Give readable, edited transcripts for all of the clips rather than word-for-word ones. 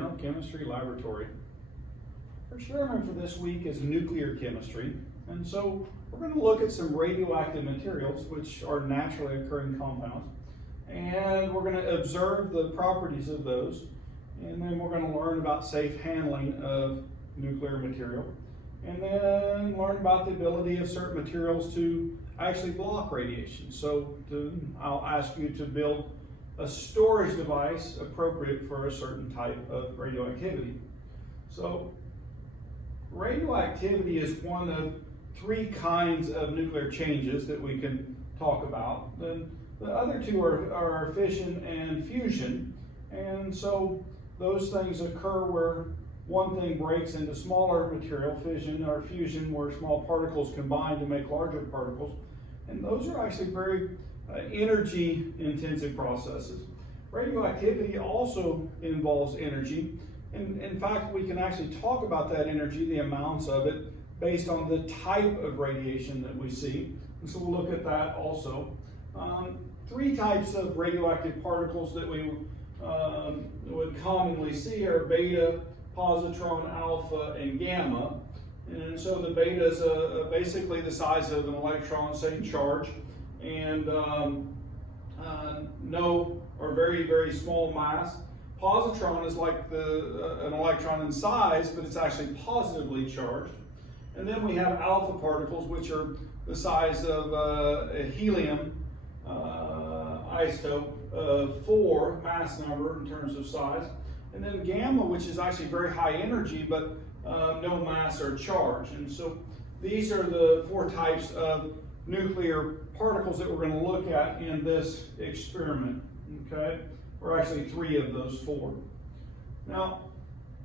General Chemistry Laboratory. Our experiment for this week is nuclear chemistry, and so we're going to look at some radioactive materials, which are naturally occurring compounds, and we're going to observe the properties of those, and then we're going to learn about safe handling of nuclear material, and then learn about the ability of certain materials to actually block radiation. So I'll ask you to build a storage device appropriate for a certain type of radioactivity. So radioactivity is one of three kinds of nuclear changes that we can talk about. Then the other two are fission and fusion. And so those things occur where one thing breaks into smaller material, fission or fusion, where small particles combine to make larger particles. And those are actually very energy intensive processes. Radioactivity also involves energy. And in fact, we can actually talk about that energy, the amounts of it, based on the type of radiation that we see. And so we'll look at that also. Three types of radioactive particles that we would commonly see are beta, positron, alpha, and gamma. And so the beta is basically the size of an electron, same charge, and no or very, very small mass. Positron is like an electron in size, but it's actually positively charged. And then we have alpha particles, which are the size of a helium isotope of 4 mass number in terms of size. And then gamma, which is actually very high energy, but no mass or charge. And so these are the 4 types of nuclear particles that we're going to look at in this experiment. Okay, or actually 3 of those 4. Now,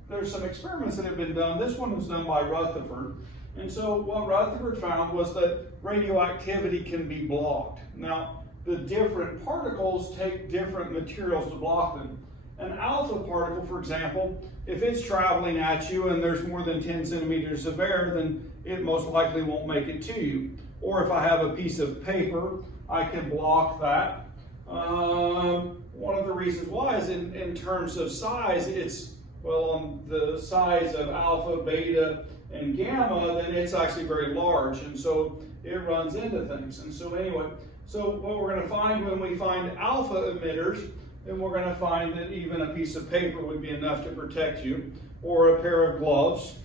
there's some experiments that have been done. This one was done by Rutherford. And so what Rutherford found was that radioactivity can be blocked. Now, the different particles take different materials to block them. An alpha particle, for example, if it's traveling at you and there's more than 10 centimeters of air, then it most likely won't make it to you. Or if I have a piece of paper, I can block that. One of the reasons why is in terms of size, it's, well, on the size of alpha, beta, and gamma, then it's actually very large, and so it runs into things. And so anyway, so what we're going to find when we find alpha emitters, then we're going to find that even a piece of paper would be enough to protect you, or a pair of gloves,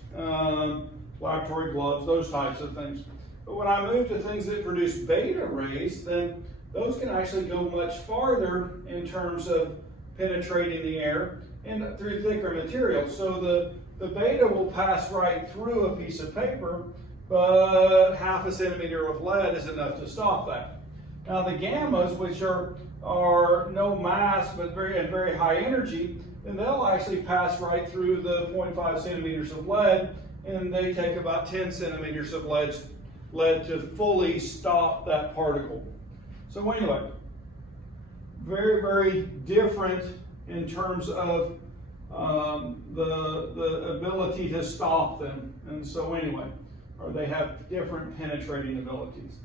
laboratory gloves, those types of things. But when I move to things that produce beta rays, then those can actually go much farther in terms of penetrating the air and through thicker materials. So the beta will pass right through a piece of paper, but half a centimeter of lead is enough to stop that. Now the gammas, which are no mass but very high energy, then they'll actually pass right through the 0.5 centimeters of lead, and they take about 10 centimeters of lead to fully stop that particle. So anyway, very, very different in terms of the ability to stop them. And so anyway, or they have different penetrating abilities.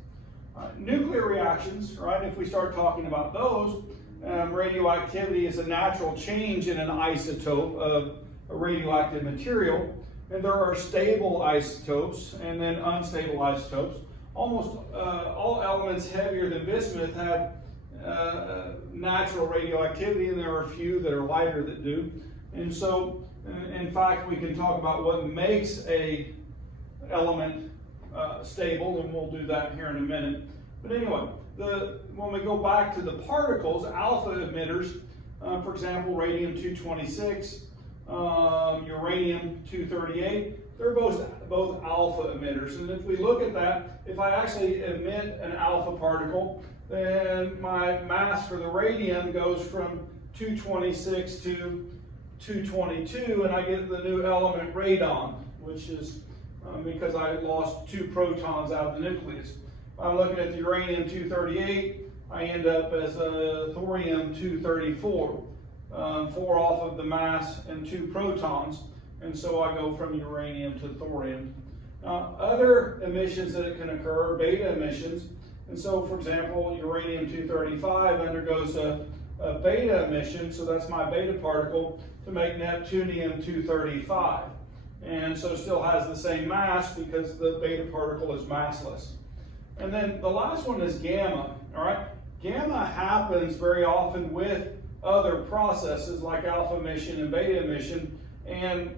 Nuclear reactions, right, if we start talking about those, radioactivity is a natural change in an isotope of a radioactive material. And there are stable isotopes and then unstable isotopes. Almost all elements heavier than bismuth have natural radioactivity, and there are a few that are lighter that do. And so, in fact, we can talk about what makes a element stable, and we'll do that here in a minute. But anyway, when we go back to the particles, alpha emitters, for example, radium-226, uranium-238, they're both alpha emitters. And if we look at that, if I actually emit an alpha particle, then my mass for the radium goes from 226 to 222, and I get the new element radon, which is because I lost 2 protons out of the nucleus. If I'm looking at the uranium-238, I end up as a thorium-234, 4 off of the mass and 2 protons, and so I go from uranium to thorium. Other emissions that can occur are beta emissions, and so, for example, uranium-235 undergoes a beta emission, so that's my beta particle, to make Neptunium-235. And so still has the same mass because the beta particle is massless. And then the last one is gamma, all right? Gamma happens very often with other processes like alpha emission and beta emission. And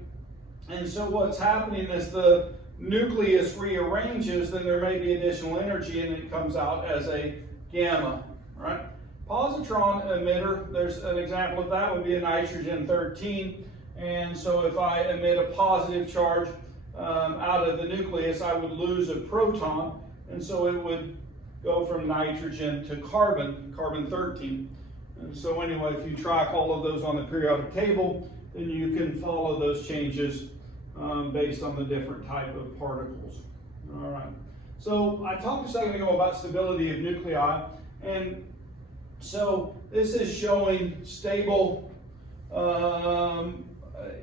so what's happening is the nucleus rearranges, then there may be additional energy and it comes out as a gamma, right? Positron emitter, there's an example of that would be a nitrogen-13. And so if I emit a positive charge out of the nucleus, I would lose a proton. And so it would go from nitrogen to carbon, carbon-13. And so anyway, if you track all of those on the periodic table, then you can follow those changes based on the different type of particles. All right. So I talked a second ago about stability of nuclei, and so this is showing stable,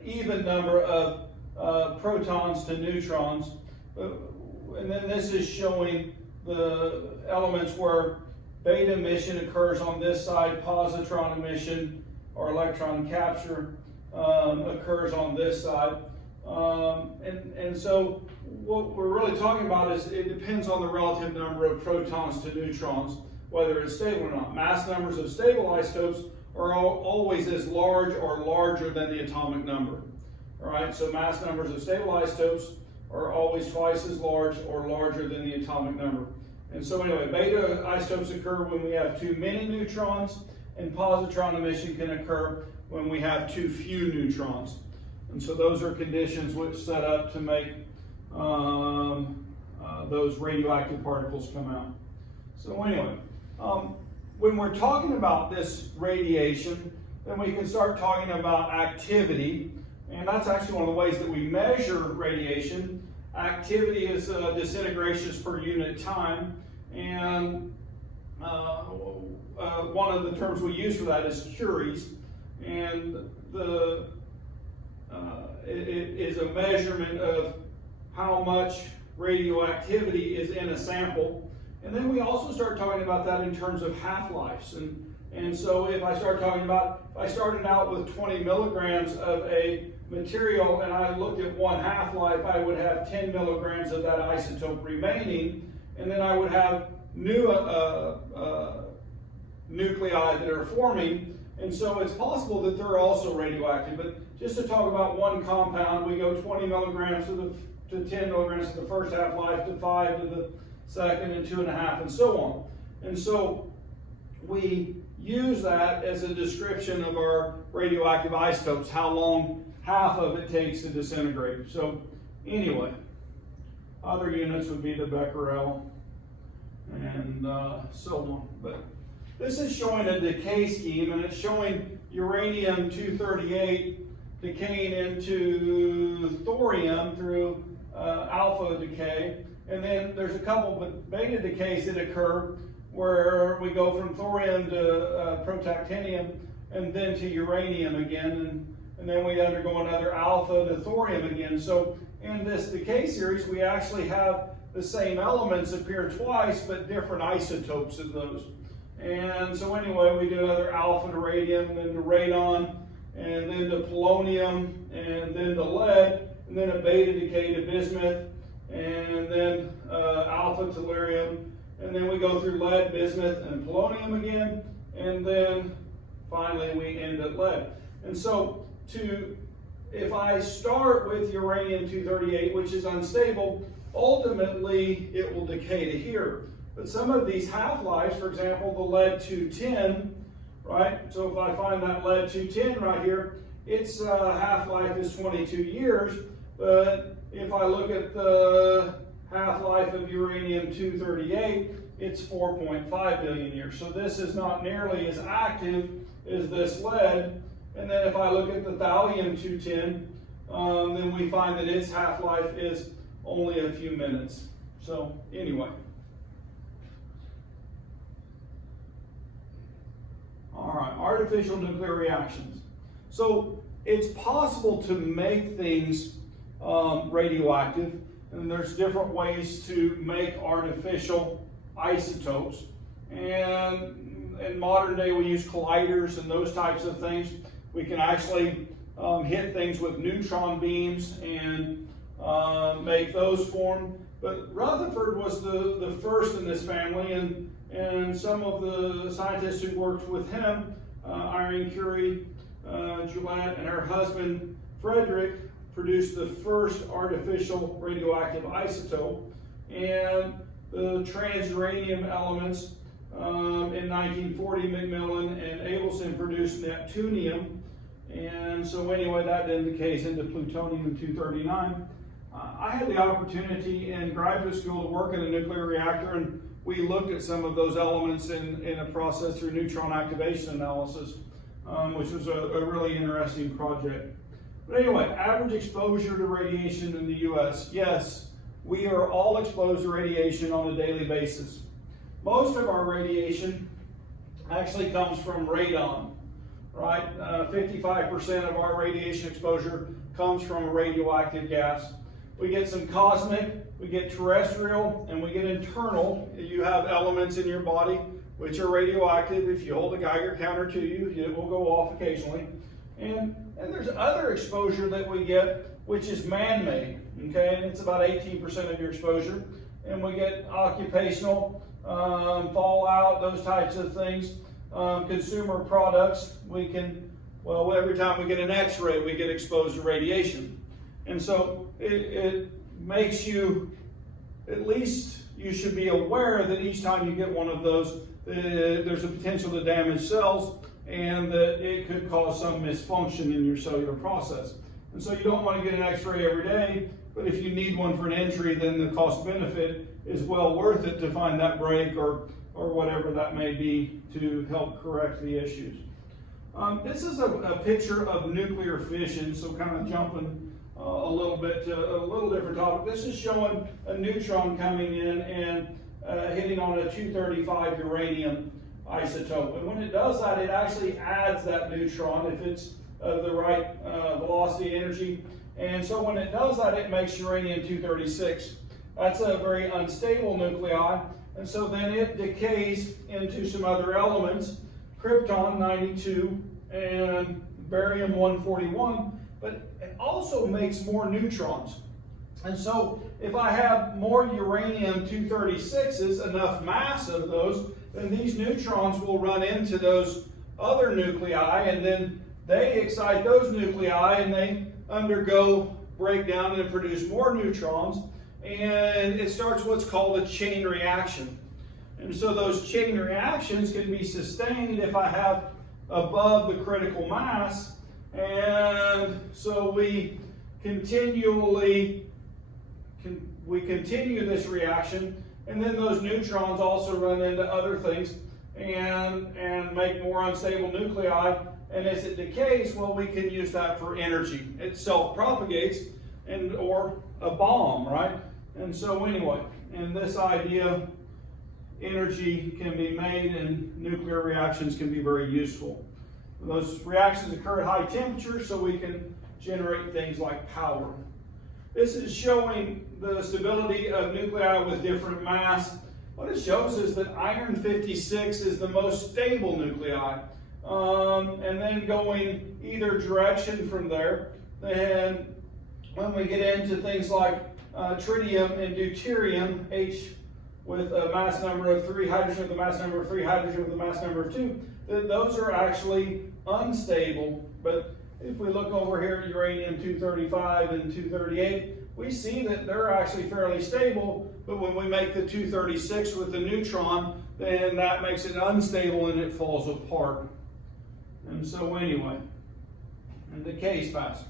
even number of protons to neutrons, and then this is showing the elements where beta emission occurs on this side, positron emission or electron capture occurs on this side. And so what we're really talking about is it depends on the relative number of protons to neutrons, whether it's stable or not. Mass numbers of stable isotopes are always as large or larger than the atomic number. All right, so mass numbers of stable isotopes are always twice as large or larger than the atomic number. And so anyway, beta isotopes occur when we have too many neutrons, and positron emission can occur when we have too few neutrons. And so those are conditions which set up to make those radioactive particles come out. So anyway, when we're talking about this radiation, then we can start talking about activity. And that's actually one of the ways that we measure radiation. Activity is disintegrations per unit time. And one of the terms we use for that is Curies. And it is a measurement of how much radioactivity is in a sample. And then we also start talking about that in terms of half-lives. And so if I start talking about, if I started out with 20 milligrams of a material and I looked at one half-life, I would have 10 milligrams of that isotope remaining, and then I would have new nuclei that are forming. And so it's possible that they're also radioactive. But just to talk about one compound, we go 20 milligrams to 10 milligrams to the first half-life, to 5 to the second, and 2.5, and so on. And so we use that as a description of our radioactive isotopes, how long half of it takes to disintegrate. So anyway, other units would be the becquerel and so on. But this is showing a decay scheme, and it's showing uranium-238 decaying into thorium through alpha decay. And then there's a couple of beta decays that occur where we go from thorium to protactinium and then to uranium again, and then we undergo another alpha to thorium again. So in this decay series, we actually have the same elements appear twice, but different isotopes of those. And so anyway, we do another alpha to radium, then to radon, and then to polonium, and then to lead, and then a beta decay to bismuth, and then alpha tellurium, and then we go through lead, bismuth, and polonium again, and then finally we end at lead. And so if I start with uranium-238, which is unstable, ultimately it will decay to here. But some of these half-lives, for example, the lead-210, right? So if I find that lead-210 right here, its half-life is 22 years, but if I look at the half-life of uranium-238, it's 4.5 billion years. So this is not nearly as active as this lead. And then if I look at the thallium-210, then we find that its half-life is only a few minutes. So anyway. All right, artificial nuclear reactions. So it's possible to make things radioactive, and there's different ways to make artificial isotopes. And in modern day we use colliders and those types of things. We can actually hit things with neutron beams and make those form. But Rutherford was the first in this family, and some of the scientists who worked with him, Irene Curie, Juliet, and her husband Frederick, produced the first artificial radioactive isotope. And the transuranium elements, in 1940, McMillan and Abelson produced neptunium. And so anyway, that then decays into plutonium-239. I had the opportunity in graduate school to work in a nuclear reactor, and we looked at some of those elements in a process through neutron activation analysis, which was a really interesting project. But anyway, average exposure to radiation in the US. Yes, we are all exposed to radiation on a daily basis. Most of our radiation actually comes from radon, right? 55% of our radiation exposure comes from a radioactive gas. We get some cosmic, we get terrestrial, and we get internal. You have elements in your body which are radioactive. If you hold a Geiger counter to you, it will go off occasionally. And there's other exposure that we get, which is man-made, okay? And it's about 18% of your exposure. And we get occupational, fallout, those types of things. Consumer products, we can, well, every time we get an X-ray, we get exposed to radiation. And so it makes you, at least you should be aware that each time you get one of those, there's a potential to damage cells and that it could cause some misfunction in your cellular process. And so you don't want to get an X-ray every day, but if you need one for an injury, then the cost benefit is well worth it to find that break or whatever that may be to help correct the issues. This is a picture of nuclear fission, so kind of jumping a little bit to a little different topic. This is showing a neutron coming in and hitting on a 235 uranium isotope. And when it does that, it actually adds that neutron if it's the right velocity energy. And so when it does that, it makes uranium-236. That's a very unstable nuclei. And so then it decays into some other elements, krypton-92 and barium-141, but it also makes more neutrons. And so if I have more uranium-236s, enough mass of those, then these neutrons will run into those other nuclei, and then they excite those nuclei, and they undergo breakdown and produce more neutrons, and it starts what's called a chain reaction. And so those chain reactions can be sustained if I have above the critical mass, and so we continue this reaction, and then those neutrons also run into other things and make more unstable nuclei. And as it decays, well, we can use that for energy. It self-propagates or a bomb, right? And so anyway, and this idea, energy can be made and nuclear reactions can be very useful. Those reactions occur at high temperatures, so we can generate things like power. This is showing the stability of nuclei with different mass. What it shows is that iron-56 is the most stable nuclei. And then going either direction from there, then when we get into things like tritium and deuterium, H with a mass number of 3, hydrogen with a mass number of 3, hydrogen with a mass number of 2, those are actually unstable. But if we look over here at uranium-235 and 238, we see that they're actually fairly stable, but when we make the 236 with the neutron, then that makes it unstable and it falls apart. And so anyway, and decays faster.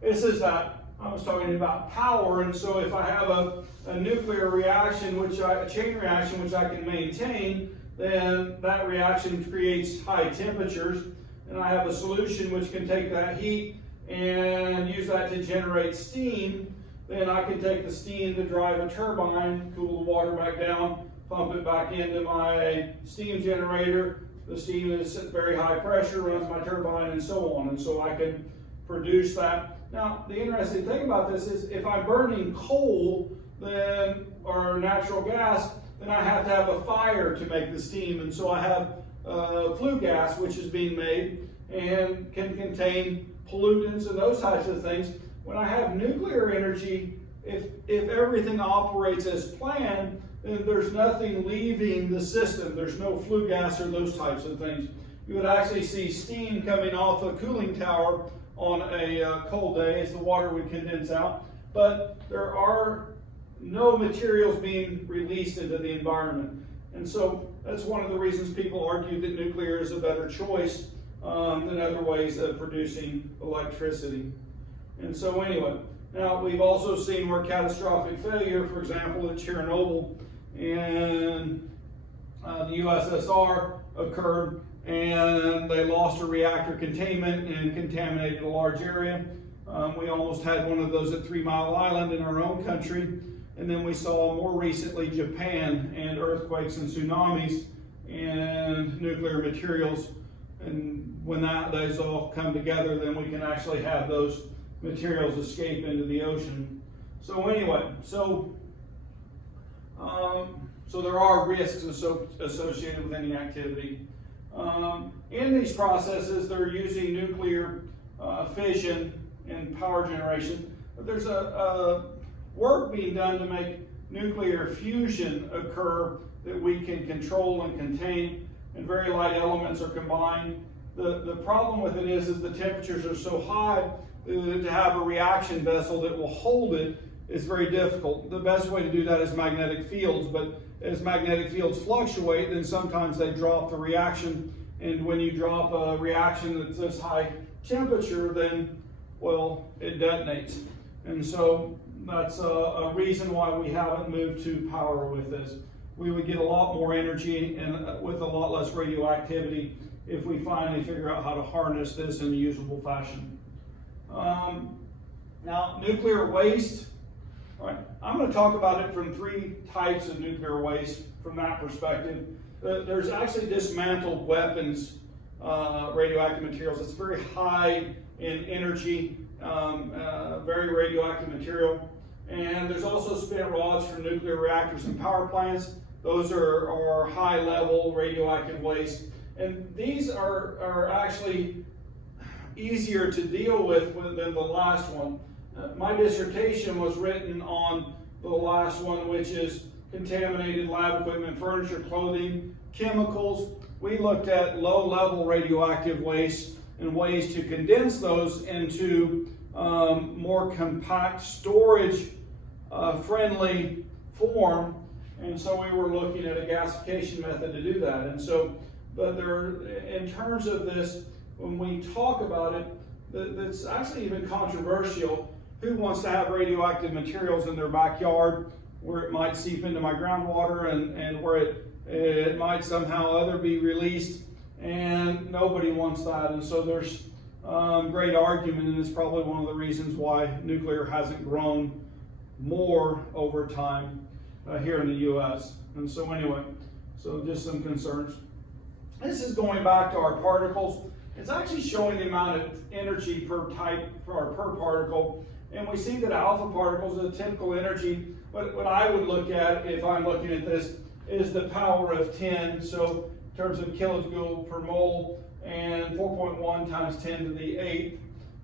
This is that I was talking about power, and so if I have a nuclear reaction, a chain reaction which I can maintain, then that reaction creates high temperatures, and I have a solution which can take that heat and use that to generate steam. Then I can take the steam to drive a turbine, cool the water back down, pump it back into my steam generator. The steam is at very high pressure, runs my turbine, and so on. And so I can produce that. Now, the interesting thing about this is if I'm burning coal or natural gas, then I have to have a fire to make the steam. And so I have flue gas, which is being made and can contain pollutants and those types of things. When I have nuclear energy, if everything operates as planned, then there's nothing leaving the system. There's no flue gas or those types of things. You would actually see steam coming off a cooling tower on a cold day as the water would condense out, but there are no materials being released into the environment. And so that's one of the reasons people argue that nuclear is a better choice than other ways of producing electricity. And so anyway, now we've also seen where catastrophic failure, for example, at Chernobyl and the USSR occurred, and they lost a reactor containment and contaminated a large area. We almost had one of those at 3 Mile Island in our own country. And then we saw more recently Japan and earthquakes and tsunamis and nuclear materials. And when those all come together, then we can actually have those materials escape into the ocean. So anyway, so there are risks associated with any activity. In these processes, they're using nuclear fission and power generation. But there's a work being done to make nuclear fusion occur that we can control and contain, and very light elements are combined. The problem with it is the temperatures are so high that to have a reaction vessel that will hold it is very difficult. The best way to do that is magnetic fields, but as magnetic fields fluctuate, then sometimes they drop the reaction, and when you drop a reaction that's this high temperature, then, well, it detonates. And so that's a reason why we haven't moved to power with this. We would get a lot more energy and with a lot less radioactivity if we finally figure out how to harness this in a usable fashion. Now, nuclear waste. All right, I'm going to talk about it from 3 types of nuclear waste from that perspective. There's actually dismantled weapons, radioactive materials. It's very high in energy, very radioactive material. And there's also spent rods from nuclear reactors and power plants. Those are high level radioactive waste. And these are actually easier to deal with than the last one. My dissertation was written on the last one, which is contaminated lab equipment, furniture, clothing, chemicals. We looked at low-level radioactive waste and ways to condense those into more compact storage friendly form. And so we were looking at a gasification method to do that. And so, but in terms of this, when we talk about it, that's actually even controversial. Who wants to have radioactive materials in their backyard where it might seep into my groundwater and where it might somehow other be released? And nobody wants that. And so there's great argument, and it's probably one of the reasons why nuclear hasn't grown more over time here in the U.S. And so anyway, so just some concerns. This is going back to our particles. It's actually showing the amount of energy per type or per particle. And we see that alpha particles are the typical energy. But what I would look at if I'm looking at this is the power of 10. So in terms of kilojoule per mole, and 4.1 times 10 to the 8th.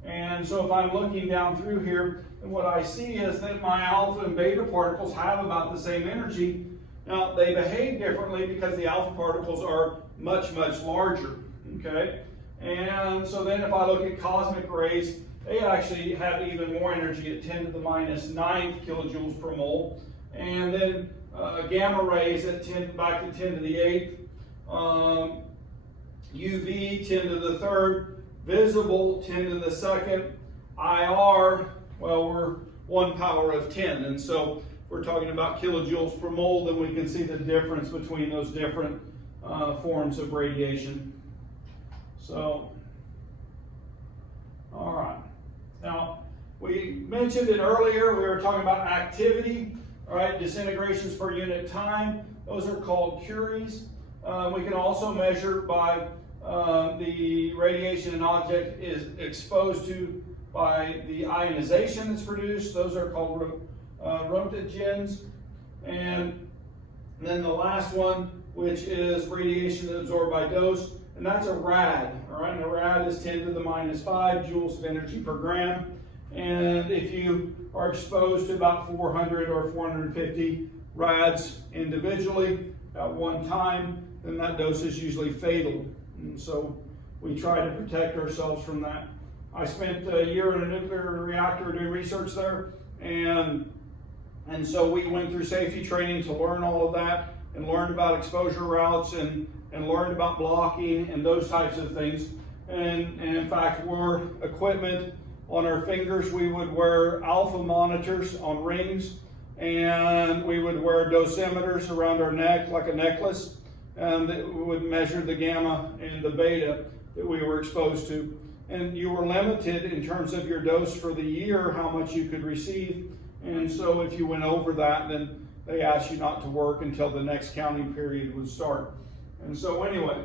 And so if I'm looking down through here, and what I see is that my alpha and beta particles have about the same energy. Now, they behave differently because the alpha particles are much, much larger, okay? And so then if I look at cosmic rays, they actually have even more energy at 10 to the minus 9th kilojoules per mole. And then gamma rays at 10, back to 10 to the 8th. UV, 10 to the 3rd. Visible, 10 to the 2nd. IR, well, we're 1 power of 10. And so if we're talking about kilojoules per mole, then we can see the difference between those different forms of radiation. So, all right. Now, we mentioned it earlier, we were talking about activity, all right, disintegrations per unit time. Those are called Curies. We can also measure by the radiation an object is exposed to by the ionization that's produced. Those are called roentgens. And then the last one which is radiation absorbed by dose, and that's a rad, all right? And a rad is 10 to the minus 5 joules of energy per gram. And if you are exposed to about 400 or 450 rads individually at one time, then that dose is usually fatal. And so we try to protect ourselves from that. I spent a year in a nuclear reactor doing research there, and so we went through safety training to learn all of that, and learned about exposure routes, and learned about blocking and those types of things. And in fact, wore equipment on our fingers. We would wear alpha monitors on rings, and we would wear dosimeters around our neck like a necklace, and that would measure the gamma and the beta that we were exposed to. And you were limited in terms of your dose for the year, how much you could receive. And so if you went over that, then they asked you not to work until the next counting period would start. And so anyway,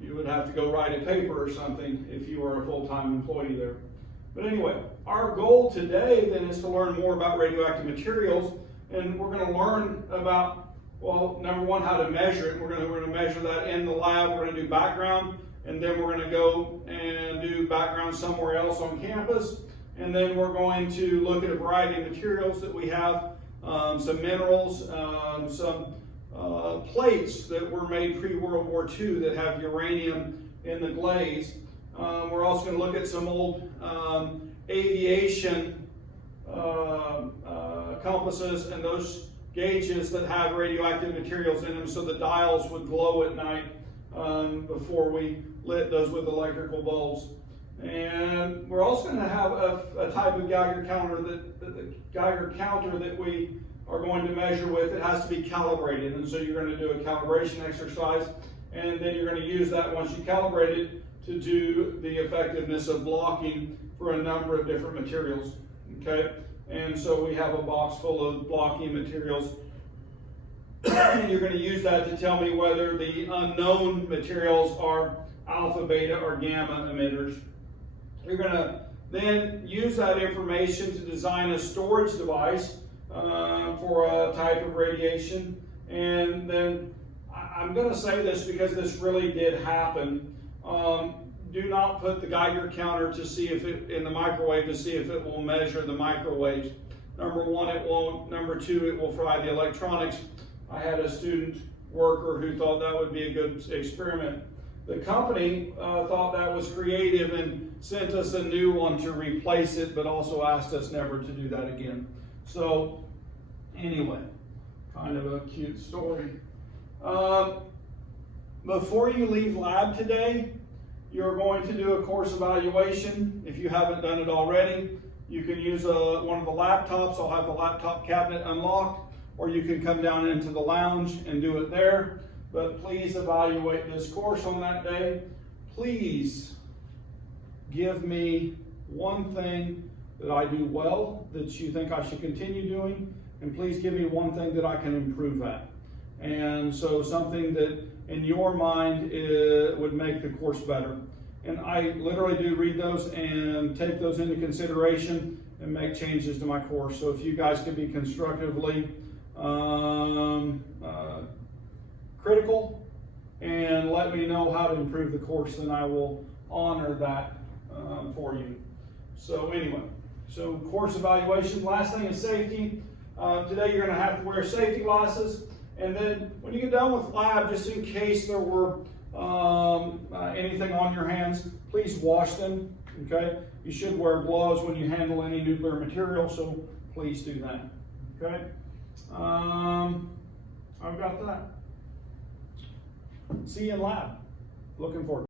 you would have to go write a paper or something if you were a full-time employee there. But anyway, our goal today then is to learn more about radioactive materials, and we're going to learn about, well, number one, how to measure it. We're going to measure that in the lab. We're going to do background, and then we're going to go and do background somewhere else on campus. And then we're going to look at a variety of materials that we have, some minerals, some plates that were made pre-World War II that have uranium in the glaze. We're also going to look at some old aviation compasses and those gauges that have radioactive materials in them, so the dials would glow at night before we lit those with electrical bulbs. And we're also going to have a type of Geiger counter that we are going to measure with. It has to be calibrated, and so you're going to do a calibration exercise, and then you're going to use that once you calibrate it to do the effectiveness of blocking for a number of different materials. Okay, and so we have a box full of blocking materials. And you're going to use that to tell me whether the unknown materials are alpha, beta, or gamma emitters. You're going to then use that information to design a storage device for a type of radiation. And then I'm going to say this because this really did happen. Do not put the Geiger counter to see if it in the microwave to see if it will measure the microwaves. Number one, it won't. Number two, it will fry the electronics. I had a student worker who thought that would be a good experiment. The company thought that was creative and sent us a new one to replace it, but also asked us never to do that again. So anyway, kind of a cute story. Before you leave lab today, you're going to do a course evaluation. If you haven't done it already, you can use one of the laptops. I'll have the laptop cabinet unlocked, or you can come down into the lounge and do it there. But please evaluate this course on that day. Please give me one thing that I do well that you think I should continue doing, and please give me one thing that I can improve at. And so something that in your mind would make the course better. And I literally do read those and take those into consideration and make changes to my course. So if you guys could be constructively critical and let me know how to improve the course, then I will honor that for you. So anyway, so course evaluation. Last thing is safety. Today you're going to have to wear safety glasses, and then when you get done with lab, just in case there were anything on your hands, please wash them. Okay, you should wear gloves when you handle any nuclear material, so please do that. Okay, I've got that. See you in lab. Looking forward.